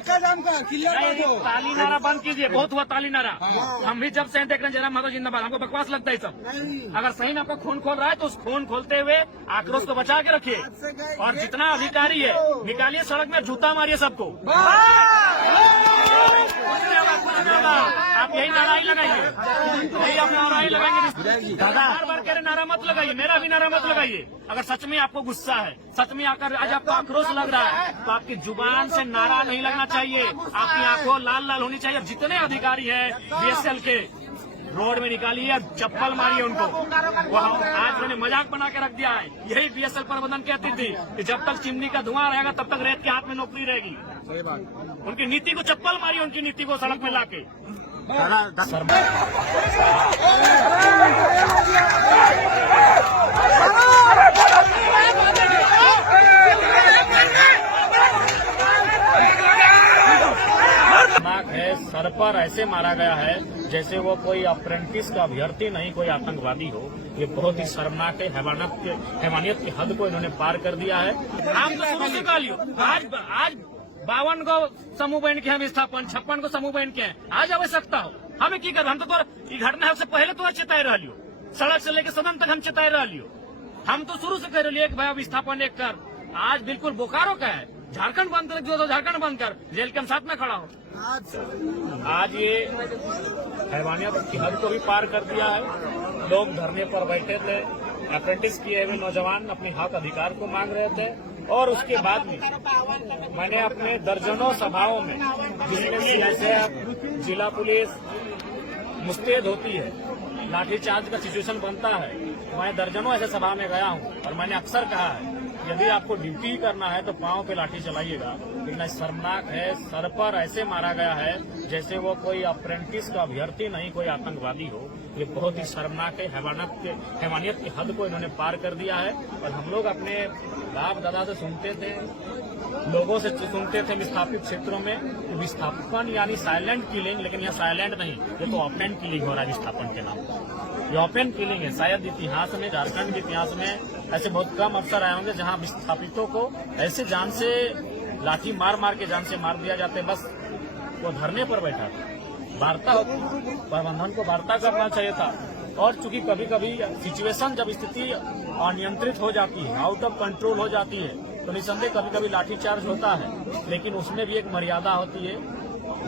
ताली नारा बंद कीजिए, बहुत हुआ ताली नारा। हम भी जब से देख रहे हैं जयराम माधव जिंदाबाद, हमको बकवास लगता है सब। अगर सही में आपका खून खोल रहा है तो उस खून खोलते हुए आक्रोश को बचा के रखिए, और जितना अधिकारी है निकालिए सड़क में, जूता मारिए सबको। आप यही नारा ही लगाइए, यही आप नारा ही लगाएंगे। बार बार कह रहे नारा मत लगाइए, मेरा भी नारा मत लगाइए। अगर सच में आपको गुस्सा है, सच में आकर आज आपको आक्रोश लग रहा है, तो आपकी जुबान से नारा नहीं लगना चाहिए, आपकी आंखों लाल लाल होनी चाहिए। जितने अधिकारी हैं बीएसएल के, रोड में निकालिए, चप्पल मारिए उनको। आज मैंने मजाक बना के रख दिया है। यही बीएसएल प्रबंधन कहती थी कि जब तक चिमनी का धुआं रहेगा तब तक रेत के हाथ में नौकरी रहेगी। उनकी नीति को चप्पल मारिए, उनकी नीति को सड़क में लाके। है सर पर ऐसे मारा गया है जैसे वो कोई अप्रेंटिस का अभ्यर्थी नहीं, कोई आतंकवादी हो। ये बहुत ही शर्मनाक है, हैवानियत की हद को इन्होंने पार कर दिया है। हम तो शुरू से गालियो, आज 52 को समूह बन के हम विस्थापन, 56 को समूह बन के हैं। आज आवश्यकता हो हमें की कर, हम तो घटना है उससे पहले तो चेताए रह लियो, सड़क से लेकर सदन तक हम चेताए रह लियो। हम तो शुरू से कह रहे एक भाई विस्थापन एक कर। आज बिल्कुल बोकारो का है, झारखंड बंद कर, जो तो झारखंड बंद कर, जेल के साथ में खड़ा हो। आज ये हैवानियत की हद को भी पार कर दिया है। लोग धरने पर बैठे थे, अप्रेंटिस किए हुए नौजवान अपने हक अधिकार को मांग रहे थे, और उसके बाद में मैंने अपने दर्जनों सभाओं में, जिसमें सीआईएसएफ, जिला पुलिस मुस्तैद होती है, लाठीचार्ज का सिचुएशन बनता है, मैं दर्जनों ऐसे सभा में गया हूं, और मैंने अक्सर कहा है यदि आपको ड्यूटी करना है तो पांव पे लाठी चलाइएगा। लेकिन शर्मनाक है, सर पर ऐसे मारा गया है जैसे वो कोई अप्रेंटिस का अभ्यर्थी नहीं, कोई आतंकवादी हो। ये बहुत ही शर्मनाक है, हैवानियत की हद को इन्होंने पार कर दिया है। और हम लोग अपने बाप दादा से सुनते थे, लोगों से सुनते थे विस्थापित क्षेत्रों में, विस्थापन यानी साइलेंट किलिंग, लेकिन यह साइलेंट नहीं, ये तो ओपन किलिंग हो रहा है विस्थापन के नाम पर। ये ओपन किलिंग है। शायद इतिहास में, झारखंड के इतिहास में ऐसे बहुत कम अवसर आए होंगे जहां विस्थापितों को ऐसे जान से लाठी मार मार के जान से मार दिया जाते। बस वो धरने पर बैठा था, वार्ता होती, प्रबंधन को वार्ता करना चाहिए था। और चूंकि कभी कभी सिचुएशन, जब स्थिति अनियंत्रित हो जाती है, आउट ऑफ कंट्रोल हो जाती है, तो निसंदेह कभी कभी लाठीचार्ज होता है, लेकिन उसमें भी एक मर्यादा होती है।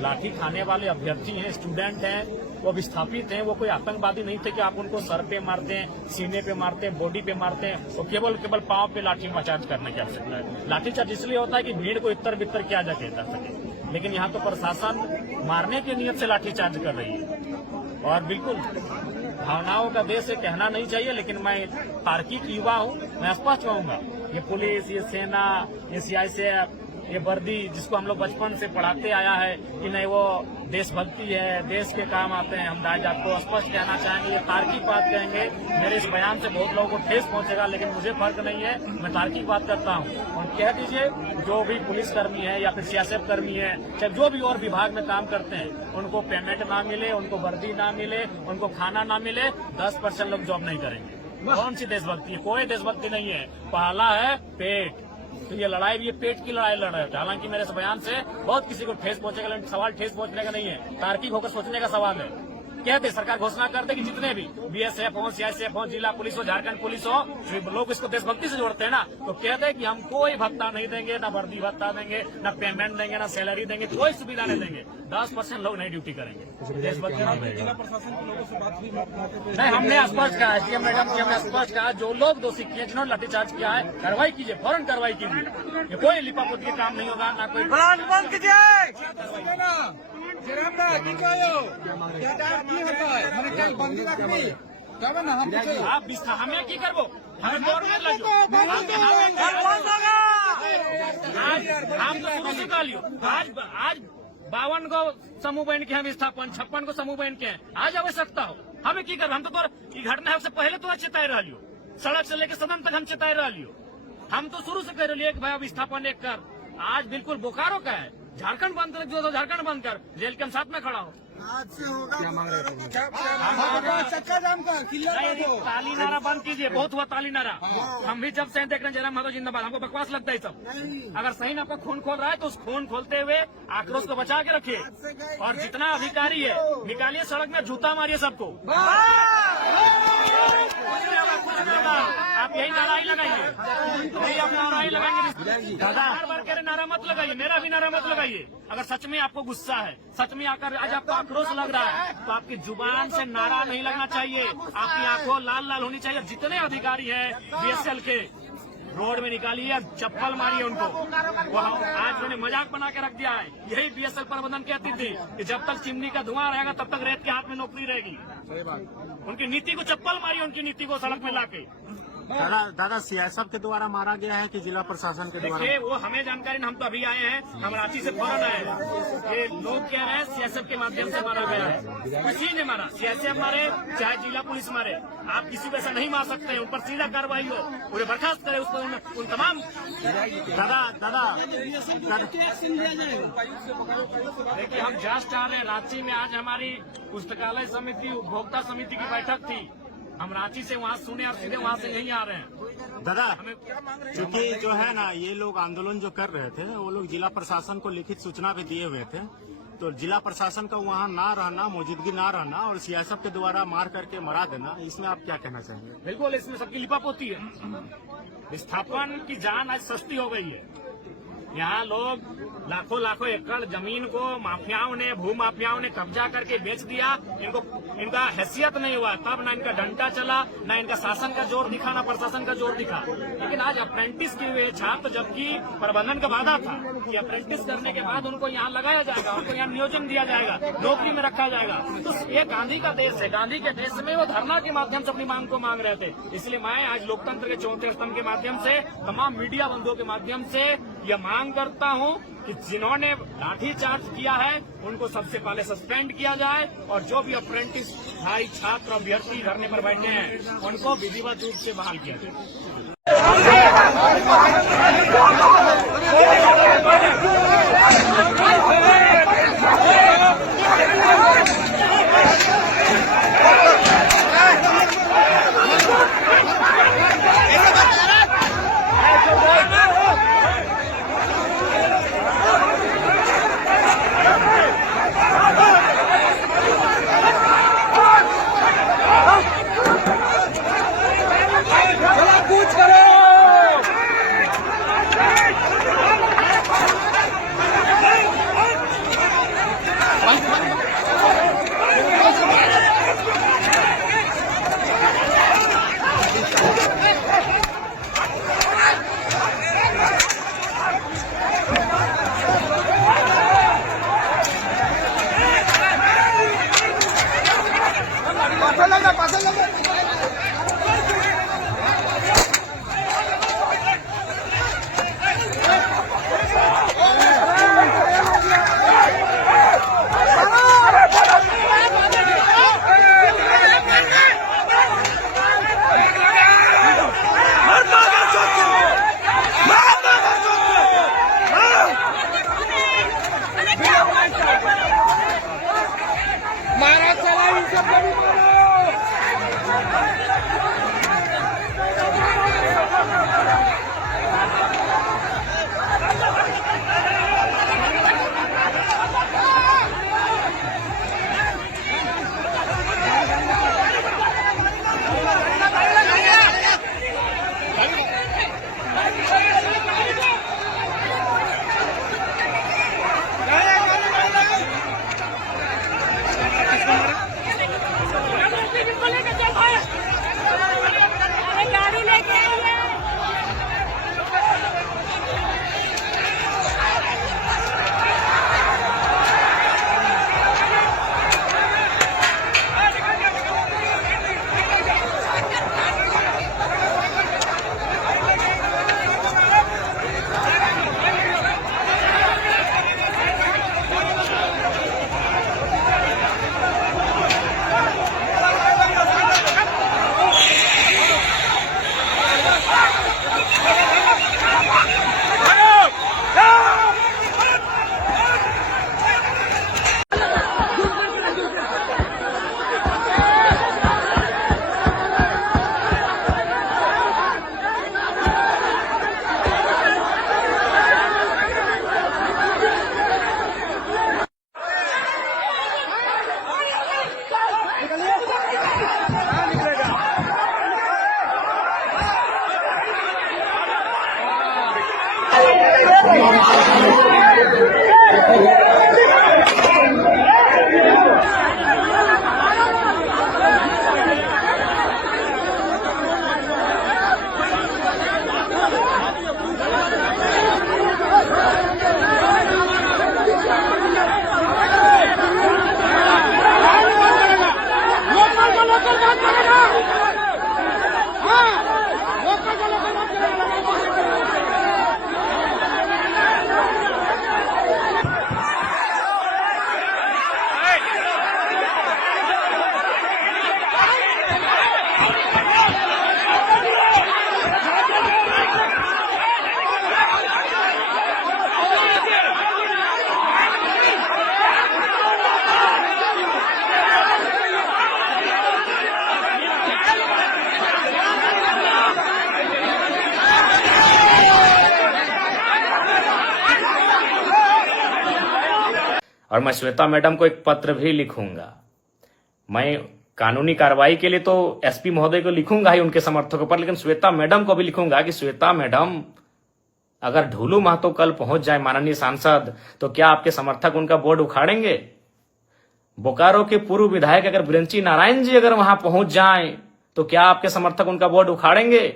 लाठी खाने वाले अभ्यर्थी हैं, स्टूडेंट हैं, वो विस्थापित हैं, वो कोई आतंकवादी नहीं थे कि आप उनको सर पे मारते हैं, सीने पे मारते हैं, बॉडी पे मारते हैं। तो केवल पांव पे लाठी चार्ज करने की आवश्यकता है। लाठीचार्ज इसलिए होता है कि भीड़ को इतर बितर किया जा सके, लेकिन यहाँ तो प्रशासन मारने की नियत से लाठीचार्ज कर रही है। और बिल्कुल भावनाओं का देश है, कहना नहीं चाहिए, लेकिन मैं तार्किक युवा हूँ, मैं स्पष्ट कहूंगा, ये पुलिस, ये सेना, ये सीआईएसएफ, ये वर्दी जिसको हम लोग बचपन से पढ़ाते आया है कि नहीं वो देशभक्ति है, देश के काम आते हैं, हम आज आपको स्पष्ट कहना चाहेंगे, ये तार्किक बात कहेंगे। मेरे इस बयान से बहुत लोगों को ठेस पहुंचेगा, लेकिन मुझे फर्क नहीं है, मैं तार्किक बात करता हूं। और कह दीजिए जो भी पुलिसकर्मी है या फिर सीआईएसएफ कर्मी है, चाहे जो भी और विभाग में काम करते हैं, उनको पेमेंट ना मिले, उनको वर्दी ना मिले, उनको खाना ना मिले, 10% लोग जॉब नहीं करेंगे। कौन सी देशभक्ति है? कोई देशभक्ति नहीं है। पहला है पेट, तो ये लड़ाई भी, ये पेट की लड़ाई लड़ रहे थे। हालांकि मेरे इस बयान से बहुत किसी को ठेस पहुंचेगा, लेकिन सवाल ठेस पहुंचने का नहीं है, तार्किक होकर सोचने का सवाल है। कहते सरकार घोषणा करते कि जितने भी बीएसएफ हो, सीआईएसएफ हो, जिला पुलिस हो, झारखंड पुलिस हो, लोग इसको देशभक्ति से जोड़ते हैं ना, तो कहते हैं कि हम कोई भत्ता नहीं देंगे, ना वर्दी भत्ता देंगे, ना पेमेंट देंगे, ना सैलरी देंगे, कोई सुविधा नहीं देंगे। 10% लोग नहीं ड्यूटी करेंगे, देशभक्ति नहीं देंगे। नहीं, हमने स्पष्ट कहा, एसडीएम मैडम की हमने स्पष्ट कहा, जो लोग दोषी किए, जिन्होंने लाठीचार्ज किया है, कार्रवाई कीजिए, फौरन कार्रवाई कीजिए। ये कोई लिपापोती का काम नहीं होगा, ना कोई बंद कीजिए। आप हमें की करबो, हमें हम तो शुरू से कह लियो, आज 52 को समूह बन के हैं विस्थापन, 56 को समूह बन के हैं। आज आवश्यकता हो हमें की कर, हम तो घटना है उससे पहले तो चेताए रह लियो, सड़क से लेकर सदन तक हम चेताए रह लियो। हम तो शुरू से कह रहे एक भाई विस्थापन एक कर। आज बिल्कुल बोकारो का है, झारखंड बंद कर, जो तो झारखंड बंद कर, जेल के हम साथ में खड़ा हो। आज से होगा क्या मांग रहे थे? चक्का जाम कर ताली नारा बंद कीजिए, बहुत हुआ ताली नारा। हम भी जब से देख रहे हैं जयराम माधव जिंदाबाद, हमको बकवास लगता है सब। अगर सही में आपका खून खोल रहा है तो उस खून खोलते हुए आक्रोश को बचा के रखिए, और जितना अधिकारी है निकालिए सड़क में, जूता मारिए सबको। आप यही नारा ही लगाइए, यही आप नारा ही लगाएंगे। दादा बार बार कह रहे नारा मत लगाइए, मेरा भी नारा मत लगाइए। अगर सच में आपको गुस्सा है, सच में आकर आज आपको आक्रोश लग रहा है, तो आपकी जुबान से नारा नहीं लगना चाहिए, आपकी आंखों लाल लाल होनी चाहिए। जितने अधिकारी हैं बीएसएल के, रोड में निकालिए, चप्पल मारिए उनको। वो आज उन्होंने मजाक बना के रख दिया है। यही बीएसएल प्रबंधन कहती थी कि जब तक चिमनी का धुआं रहेगा तब तक रेत के हाथ में नौकरी रहेगी। उनकी नीति को चप्पल मारिए, उनकी नीति को सड़क में लाके। दादा सीएसएफ के द्वारा मारा गया है कि जिला प्रशासन के द्वारा? देखिए वो हमें जानकारी, हम तो अभी आए हैं, हम रांची से फौरन आए हैं। ये लोग कह रहे हैं सीएसएफ के माध्यम से मारा गया है। किसी ने मारा, सीएसएफ मारे चाहे जिला पुलिस मारे, आप किसी को ऐसा नहीं मार सकते हैं। उन पर सीधा कार्रवाई हो, उन्हें बर्खास्त करे, उसको उन तमाम। दादा देखिए हम जांच चाह रहे हैं। रांची में आज हमारी पुस्तकालय समिति, उपभोक्ता समिति की बैठक थी। हम रांची से वहाँ सुने और सीधे वहाँ से नहीं आ रहे हैं। दादा क्योंकि जो है ना, ये लोग आंदोलन जो कर रहे थे, वो लोग जिला प्रशासन को लिखित सूचना भी दिए हुए थे, तो जिला प्रशासन का वहाँ ना रहना, मौजूदगी ना रहना और सीएसएफ के द्वारा मार करके मरा देना, इसमें आप क्या कहना चाहेंगे? बिल्कुल, इसमें सबकी लिपापोती है। विस्थापन की जान आज सस्ती हो गई है। यहाँ लोग लाखों लाखों एकड़ जमीन को माफियाओं ने, भूमाफियाओं ने कब्जा करके बेच दिया। इनका हैसियत नहीं हुआ, तब ना इनका डंडा चला, ना इनका शासन का जोर दिखा, ना प्रशासन का जोर दिखा। लेकिन आज अप्रेंटिस किए हुए छात्र, जबकि प्रबंधन का वादा था कि अप्रेंटिस करने के बाद उनको यहाँ लगाया जाएगा, उनको यहाँ नियोजन दिया जाएगा, नौकरी में रखा जाएगा। तो ये गांधी का देश है, गांधी के देश में वो धरना के माध्यम से अपनी मांग को मांग रहे थे। इसलिए मैं आज लोकतंत्र के चौथे स्तंभ के माध्यम से, तमाम मीडिया बंधुओं के माध्यम से यह मांग करता हूँ कि जिन्होंने लाठीचार्ज किया है उनको सबसे पहले सस्पेंड किया जाए, और जो भी अप्रेंटिस भाई, छात्र, अभ्यर्थी धरने पर बैठे हैं उनको विधिवत रूप से बहाल किया जाए। और मैं श्वेता मैडम को एक पत्र भी लिखूंगा। मैं कानूनी कार्रवाई के लिए तो एसपी महोदय को लिखूंगा ही उनके समर्थकों पर, लेकिन श्वेता मैडम को भी लिखूंगा कि श्वेता मैडम, अगर ढूलू महतो कल पहुंच जाए माननीय सांसद, तो क्या आपके समर्थक उनका बोर्ड उखाड़ेंगे? बोकारो के पूर्व विधायक अगर बिरंची नारायण जी अगर वहां पहुंच जाएं, तो क्या आपके समर्थक उनका बोर्ड उखाड़ेंगे?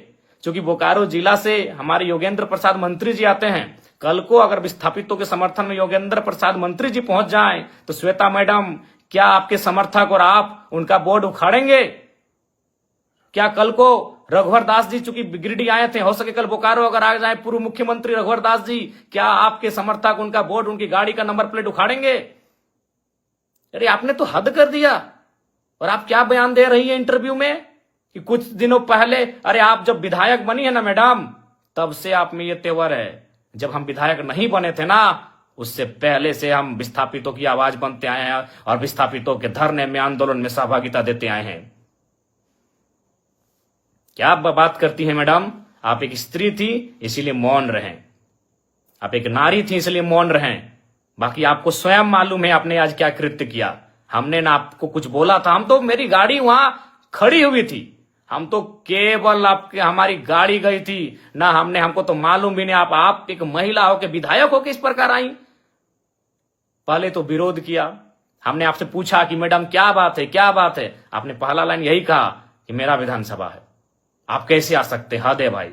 क्योंकि बोकारो जिला से हमारे योगेंद्र प्रसाद मंत्री जी आते हैं। कल को अगर विस्थापितों के समर्थन में योगेंद्र प्रसाद मंत्री जी पहुंच जाएं, तो श्वेता मैडम, क्या आपके समर्थक और आप उनका बोर्ड उखाड़ेंगे? क्या कल को रघुवर दास जी चूंकि गिरिडीह आए थे, हो सके कल बोकारो अगर आ जाए पूर्व मुख्यमंत्री रघुवर दास जी, क्या आपके समर्थक उनका बोर्ड, उनकी गाड़ी का नंबर प्लेट उखाड़ेंगे? अरे आपने तो हद कर दिया। और आप क्या बयान दे रही है इंटरव्यू में कि कुछ दिनों पहले, अरे आप जब विधायक बनी है ना मैडम, तब से आप में ये तेवर है। जब हम विधायक नहीं बने थे ना, उससे पहले से हम विस्थापितों की आवाज बनते आए हैं और विस्थापितों के धरने में, आंदोलन में सहभागिता देते आए हैं। क्या आप बात करती हैं मैडम? आप एक स्त्री थी इसीलिए मौन रहें, आप एक नारी थी इसलिए मौन रहें। बाकी आपको स्वयं मालूम है आपने आज क्या कृत्य किया। हमने ना आपको कुछ बोला था, हम तो, मेरी गाड़ी वहां खड़ी हुई थी, हम तो केवल आपके, हमारी गाड़ी गई थी ना, हमको तो मालूम भी नहीं आप एक महिला हो के विधायक हो के इस प्रकार आई। पहले तो विरोध किया, हमने आपसे पूछा कि मैडम क्या बात है, क्या बात है? आपने पहला लाइन यही कहा कि मेरा विधानसभा है, आप कैसे आ सकते? हद है भाई।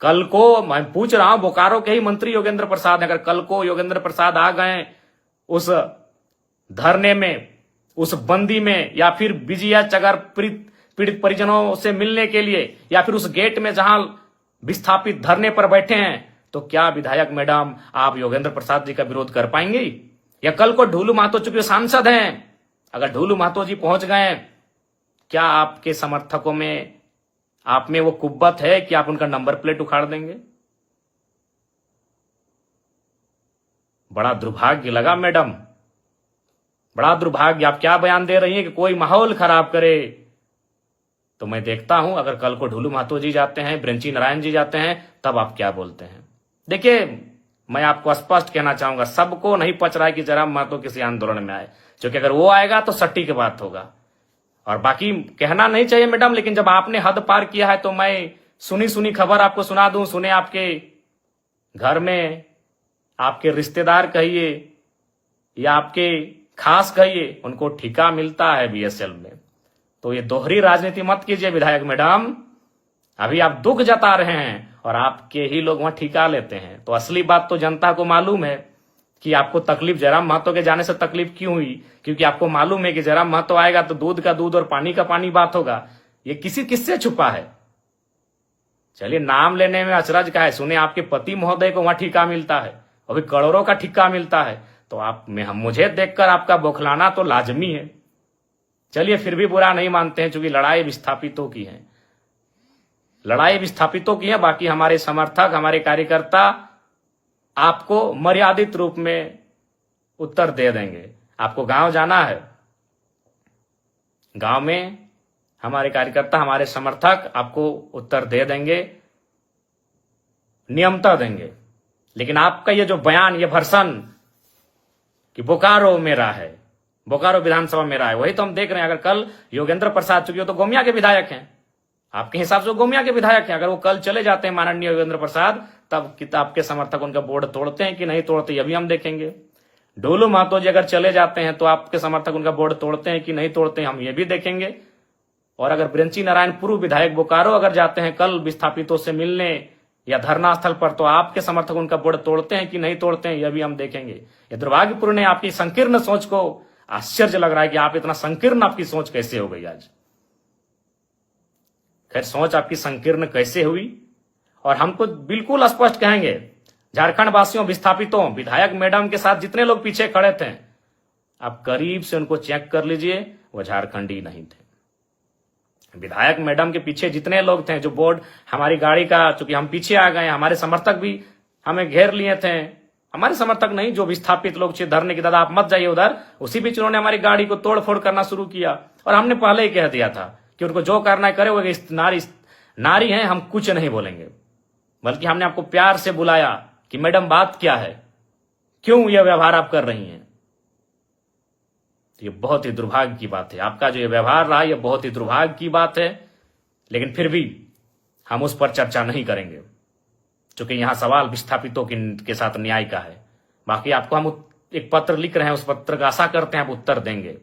कल को मैं पूछ रहा हूं, बोकारो के ही मंत्री योगेंद्र प्रसाद, अगर कल को योगेंद्र प्रसाद आ गए उस धरने में, उस बंदी में, या फिर बीजीएच अगर पीड़ित परिजनों से मिलने के लिए, या फिर उस गेट में जहां विस्थापित धरने पर बैठे हैं, तो क्या विधायक मैडम आप योगेंद्र प्रसाद जी का विरोध कर पाएंगे? या कल को ढूलू महतो चूंकि सांसद हैं, अगर ढूलू महतो जी पहुंच गए, क्या आपके समर्थकों में, आप में वो कुव्वत है कि आप उनका नंबर प्लेट उखाड़ देंगे? बड़ा दुर्भाग्य लगा मैडम, बड़ा दुर्भाग्य। आप क्या बयान दे रही हैं कि कोई माहौल खराब करे? तो मैं देखता हूं अगर कल को ढूलू महतो जी जाते हैं, बिरंची नारायण जी जाते हैं, तब आप क्या बोलते हैं। देखिए, मैं आपको स्पष्ट कहना चाहूंगा, सबको नहीं पच रहा है कि जयराम महतो किसी आंदोलन में आए, क्योंकि अगर वो आएगा तो सट्टी की बात होगा। और बाकी कहना नहीं चाहिए मैडम, लेकिन जब आपने हद पार किया है तो मैं सुनी सुनी खबर आपको सुना दूं। सुने आपके घर में आपके रिश्तेदार कहिए या आपके खास कहिए, उनको ठिका मिलता है बीएसएल में। तो ये दोहरी राजनीति मत कीजिए विधायक मैडम। अभी आप दुख जता रहे हैं और आपके ही लोग वहां ठिका लेते हैं। तो असली बात तो जनता को मालूम है कि आपको तकलीफ जयराम महतो के जाने से तकलीफ क्यों हुई, क्योंकि आपको मालूम है कि जयराम महतो आएगा तो दूध का दूध और पानी का पानी बात होगा। ये किससे छुपा है? चलिए, नाम लेने में अचरज का है। सुने आपके पति महोदय को वहां ठिका मिलता है, अभी करोड़ों का ठिका मिलता है, तो आप में मुझे देखकर आपका बौखलाना तो लाजमी है। चलिए, फिर भी बुरा नहीं मानते हैं, क्योंकि लड़ाई विस्थापितों की है, लड़ाई विस्थापितों की है। बाकी हमारे समर्थक, हमारे कार्यकर्ता आपको मर्यादित रूप में उत्तर दे देंगे। आपको गांव जाना है, गांव में हमारे कार्यकर्ता, हमारे समर्थक आपको उत्तर दे देंगे, नियमता देंगे। लेकिन आपका ये जो बयान, ये भर्सन कि बोकारो मेरा है, बोकारो विधानसभा मेरा है, वही तो हम देख रहे हैं। अगर कल योगेंद्र प्रसाद, चूंकि तो गोमिया के विधायक हैं, आपके हिसाब से गोमिया के विधायक हैं, अगर वो कल चले जाते हैं माननीय योगेंद्र प्रसाद, तब किताब के समर्थक उनका बोर्ड तोड़ते हैं कि नहीं तोड़ते, यह भी हम देखेंगे। डोलू महतो जी अगर चले जाते हैं तो आपके समर्थक उनका बोर्ड तोड़ते हैं कि नहीं तोड़ते हैं, हम ये भी देखेंगे। और अगर ब्रंची नारायण पूर्व विधायक बोकारो अगर जाते हैं कल विस्थापितों से मिलने या धरना स्थल पर, तो आपके समर्थक उनका बोर्ड तोड़ते हैं कि नहीं तोड़ते हैं, यह भी हम देखेंगे। ये दुर्भाग्यपूर्ण है, आपकी संकीर्ण सोच को आश्चर्य लग रहा है कि आप इतना संकीर्ण आपकी सोच कैसे हो गई आज। खैर, सोच आपकी संकीर्ण कैसे हुई, और हमको बिल्कुल स्पष्ट कहेंगे, झारखंड वासियों, विस्थापितों, विधायक मैडम के साथ जितने लोग पीछे खड़े थे, आप करीब से उनको चेक कर लीजिए, वो झारखंडी नहीं थे। विधायक मैडम के पीछे जितने लोग थे, जो बोर्ड हमारी गाड़ी का, चूंकि हम पीछे आ गए, हमारे समर्थक भी हमें घेर लिए थे, हमारे समर्थक नहीं, जो विस्थापित लोग थे धरने की, दादा आप मत जाइए उधर, उसी बीच उन्होंने हमारी गाड़ी को तोड़ फोड़ करना शुरू किया। और हमने पहले ही कह दिया था कि उनको जो करना है करे, वो नारी हैं, हम कुछ नहीं बोलेंगे। बल्कि हमने आपको प्यार से बुलाया कि मैडम बात क्या है, क्यों यह व्यवहार आप कर रही हैं। ये बहुत ही दुर्भाग्य की बात है, आपका जो ये व्यवहार रहा, ये बहुत ही दुर्भाग्य की बात है। लेकिन फिर भी हम उस पर चर्चा नहीं करेंगे, क्योंकि यहां सवाल विस्थापितों के साथ न्याय का है। बाकी आपको हम एक पत्र लिख रहे हैं, उस पत्र का आशा करते हैं आप उत्तर देंगे।